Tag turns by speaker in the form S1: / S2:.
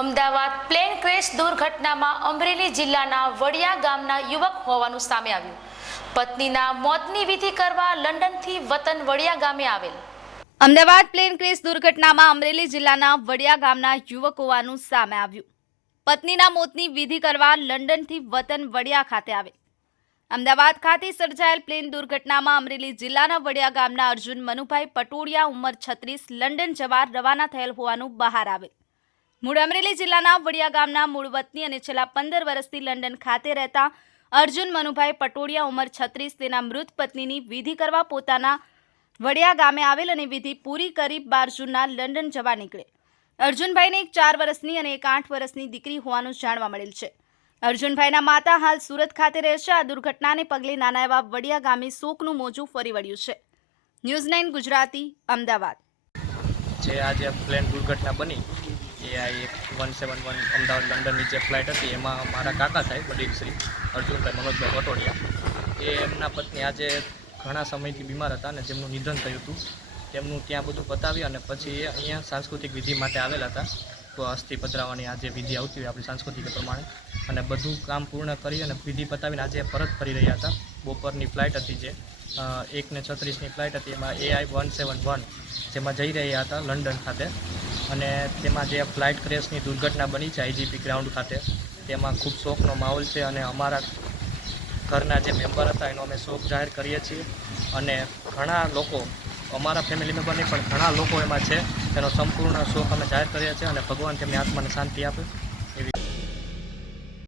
S1: Ahmedabad plane crash દુર્ઘટનામાં અમરેલી જિલ્લાના વડિયા ગામના યુવક હોવાનું સામે આવ્યું. પત્નીના મોતની વિધિ કરવા લંડનથી વતન વડિયા ગામે આવેલ.
S2: અમદાવાદ પ્લેન ક્રેશ દુર્ઘટનામાં અમરેલી જિલ્લાના વડિયા ગામના યુવક હોવાનું સામે આવ્યું. પત્નીના મોતની વિધિ કરવા લંડનથી વતન વડિયા ખાતે આવેલ. અમદાવાદ ખાતે સર્જાયેલ પ્લેન દુર્ઘટનામાં અમરેલી જિલ્લાના વડિયા ગામના અર્જુન મનુભાઈ પટોડિયા ઉંમર છત્રીસ લંડન જવા રવાના થયેલ હોવાનું બહાર આવેલ મૂળ અમરેલી જિલ્લાના વડિયા ગામના મૂળ વતની અને છેલ્લા પંદર વર્ષથી લંડન ખાતે રહેતા અર્જુન મનુભાઈ પટોડિયા ઉંમર છત્રીસ, તેના મૃત પત્નીની વિધિ કરવા પોતાના વડિયા ગામે આવેલ અને વિધિ પૂરી કરી બાર જૂનના લંડન જવા નીકળે. અર્જુનભાઈને એક ચાર વર્ષની અને એક આઠ વર્ષની દીકરી હોવાનું જાણવા મળેલ છે. અર્જુનભાઈના માતા હાલ સુરત ખાતે રહે છે આ દુર્ઘટનાને પગલે નાના એવા વડિયા ગામે શોકનું મોજું ફરી વળ્યું છે. News nine Gujarati, Ahmedabad.
S3: જે આજે પ્લેન દુર્ઘટના બની એ આ એક વન સેવન વન અમદાવાદ લંડનની જે ફ્લાઇટ હતી, એમાં મારા કાકા થાય વડીલશ્રી અર્જુનભાઈ મનોજભાઈ વટોડિયા એ એમના પત્ની આજે ઘણા સમયથી બીમાર હતા અને જેમનું નિધન થયું હતું. તેમનું ત્યાં બધું પતાવી અને પછી એ અહીંયા સાંસ્કૃતિક વિધિ માટે આવેલા હતા. તો અસ્થિ પધરાવવાની આજે વિધિ આવતી હોય આપણી સાંસ્કૃતિક પ્રમાણે. અને બધું કામ પૂર્ણ કરી અને વિધિ પતાવીને આજે પરત ફરી રહ્યા હતા. બપોરની ફ્લાઇટ હતી જે એકને છત્રીસની ફ્લાઇટ હતી. એમાં એઆઈ વન સેવન વન જેમાં જઈ રહ્યા હતા લંડન ખાતે. અને તેમાં જે ફ્લાઇટ ક્રેશની દુર્ઘટના બની છે આઈજીપી ગ્રાઉન્ડ ખાતે, તેમાં ખૂબ શોકનો માહોલ છે અને અમારા ઘરના જે મેમ્બર હતા, એનો અમે શોક જાહેર કરીએ છીએ. અને ઘણા લોકો, અમારા ફેમિલી મેમ્બર નહીં, પણ ઘણા લોકો એમાં છે. તેનો સંપૂર્ણ શોક અમે જાહેર કરીએ છીએ અને ભગવાન તેમની આત્માને શાંતિ આપે.